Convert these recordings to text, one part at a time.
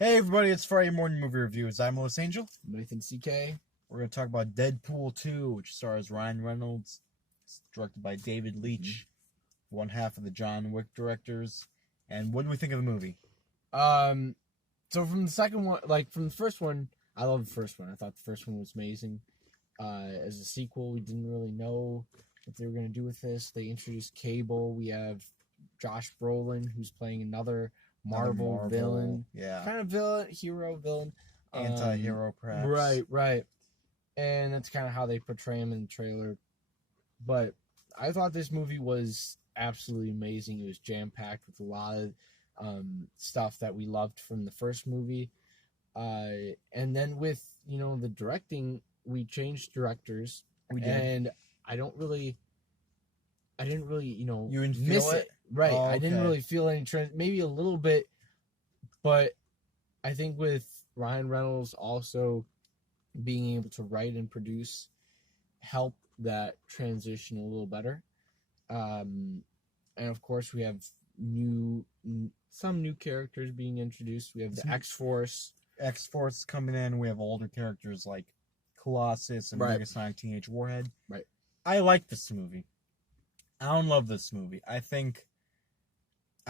Hey everybody, it's Friday Morning Movie Reviews. I'm Los Angel. Nathan CK. We're going to talk about Deadpool 2, which stars Ryan Reynolds. It's directed by David Leitch, one half of the John Wick directors. And what do we think of the movie? So from the second one, from the first one, I love the first one. I thought the first one was amazing. As a sequel, we didn't really know what they were going to do with this. They introduced Cable. We have Josh Brolin, who's playing another Marvel villain. Yeah. Kind of villain, hero villain. Anti-hero, perhaps. Right. And that's kind of how they portray him in the trailer. But I thought this movie was absolutely amazing. It was jam-packed with a lot of stuff that we loved from the first movie. And then with, the directing, we changed directors. We did. And I didn't really, You didn't miss feel it? Right. Oh, I didn't okay. really feel any trend, maybe a little bit, but I think with Ryan Reynolds also being able to write and produce help that transition a little better. And of course we have some new characters being introduced. We have the X-Force. X-Force coming in. We have older characters like Colossus and Right. Megasonic Teenage Warhead. Right. I like this movie. I don't love this movie. I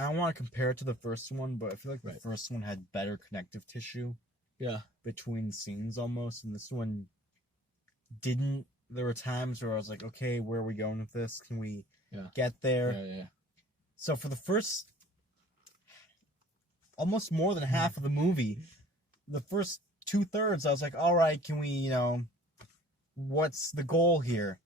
don't want to compare it to the first one, but I feel like the first one had better connective tissue. Yeah. Between scenes almost, and this one didn't. There were times where I was like, okay, where are we going with this? Can we get there? Yeah. So for the first almost more than half of the movie, the first 2/3, I was like, all right, can we, what's the goal here?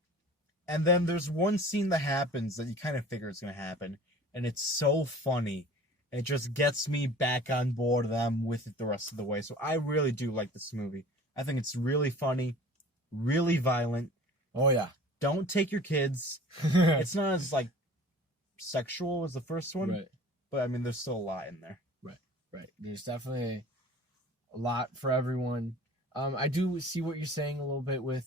And then there's one scene that happens that you kind of figure is going to happen, and it's so funny. It just gets me back on board that I'm with it the rest of the way. So I really do like this movie. I think it's really funny, really violent. Oh, yeah. Don't take your kids. It's not as, sexual as the first one. Right. But, I mean, there's still a lot in there. Right. There's definitely a lot for everyone. I do see what you're saying a little bit with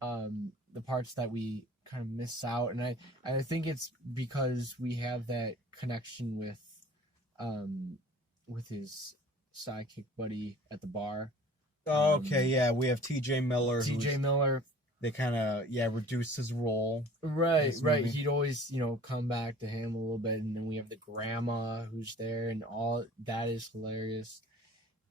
the parts that we kind of miss out. And I think it's because we have that connection with his sidekick buddy at the bar. Okay, yeah, we have T.J. Miller. They kind of, reduced his role. Right. He'd always, come back to him a little bit. And then we have the grandma who's there, and all that is hilarious.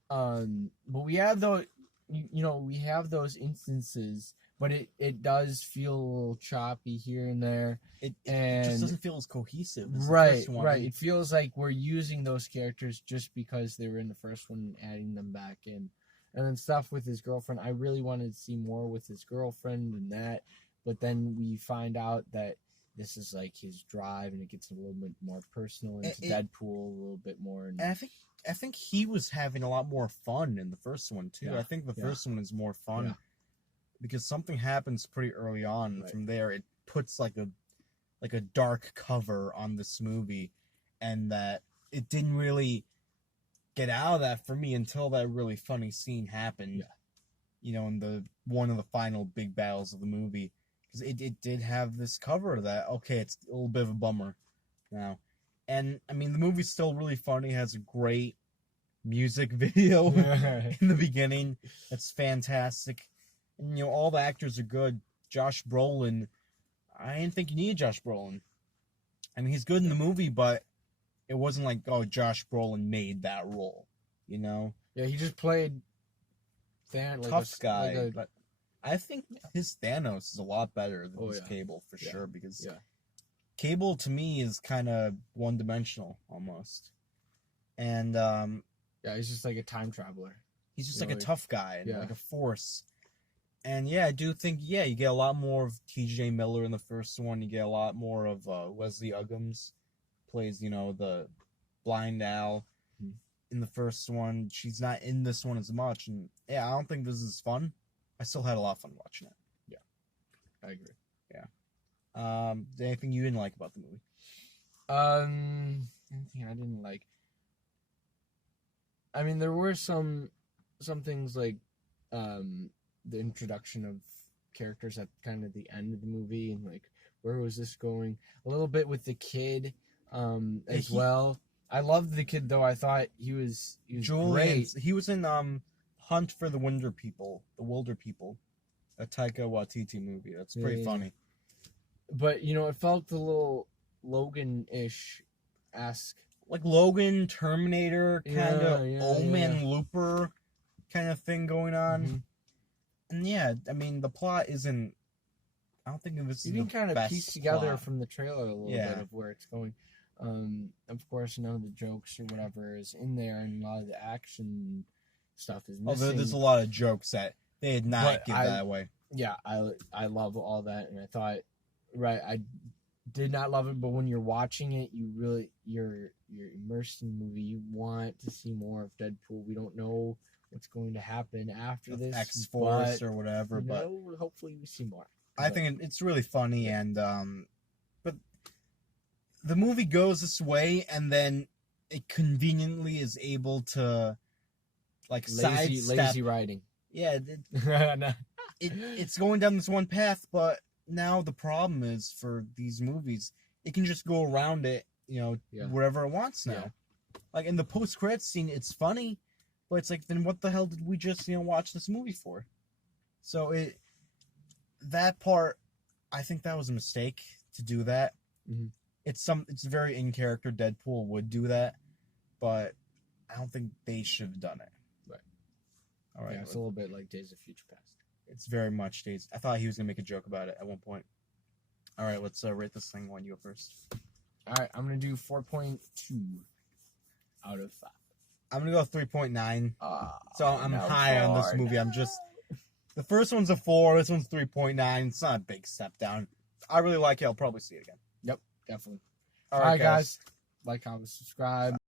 But we have those instances, but it does feel a little choppy here and there. It just doesn't feel as cohesive as the first one. Right. It feels like we're using those characters just because they were in the first one and adding them back in. And then stuff with his girlfriend, I really wanted to see more with his girlfriend and that. But then we find out that this is like his drive, and it gets a little bit more personal into Deadpool a little bit more. And I think he was having a lot more fun in the first one too. Yeah. I think the first one is more fun because something happens pretty early on. Right. From there, it puts like a dark cover on this movie, and that it didn't really get out of that for me until that really funny scene happened. In one of the final big battles of the movie, because it did have this cover that it's a little bit of a bummer now. And I mean, the movie's still really funny. It has a great music video in the beginning. It's fantastic, and all the actors are good. Josh Brolin, I didn't think you needed Josh Brolin. I mean, he's good in the movie, but it wasn't like, Josh Brolin made that role, Yeah, he just played tough guy. But I think his Thanos is a lot better than his Cable for sure, because Cable to me is kind of one-dimensional almost, and he's just like a time traveler. He's just like a tough guy and like a force. And I do think you get a lot more of T.J. Miller in the first one. You get a lot more of Leslie Uggams. Plays, the blind owl in the first one. She's not in this one as much, and I don't think this is fun. I still had a lot of fun watching it. Yeah, I agree. Anything you didn't like about the movie? Anything I didn't like? I mean, there were some things like the introduction of characters at kind of the end of the movie, and like where was this going? A little bit with the kid as well. I loved the kid though. I thought he was Julian, great. he was in Hunt for the Wilder People, a Taika Waititi movie. That's pretty funny. But it felt a little Logan-ish-esque. Like Logan, Terminator, kind of Omen, Looper kind of thing going on. Mm-hmm. And yeah, I mean, the plot isn't... I don't think this is the best You can kind of piece together plot. from the trailer a little bit of where it's going. Of course, none of the jokes or whatever is in there, and a lot of the action stuff is missing. Although there's a lot of jokes that they did not give that away. Yeah, I love all that, and I thought, I did not love it, but when you're watching it, you're immersed in the movie. You want to see more of Deadpool. We don't know what's going to happen after this, X-Force or whatever, but hopefully we see more. I think it's really funny, and but the movie goes this way, and then it conveniently is able to lazy writing. Yeah, it's going down this one path, but now the problem is for these movies, it can just go around it, wherever it wants now. Yeah. Like in the post-credits scene, it's funny, but it's like, then what the hell did we just watch this movie for? So that part, I think that was a mistake to do that. Mm-hmm. It's very in character. Deadpool would do that, but I don't think they should have done it. Right. All right. Yeah, it's a little bit like Days of Future Past. It's very much Days. I thought he was gonna make a joke about it at one point. All right, let's rate this thing. When you go first. All right, I'm gonna do 4.2 out of 5. I'm gonna go 3.9. So I'm high on this movie. The first one's a 4. This one's 3.9. It's not a big step down. I really like it. I'll probably see it again. Yep, definitely. All right, guys. Like, comment, subscribe.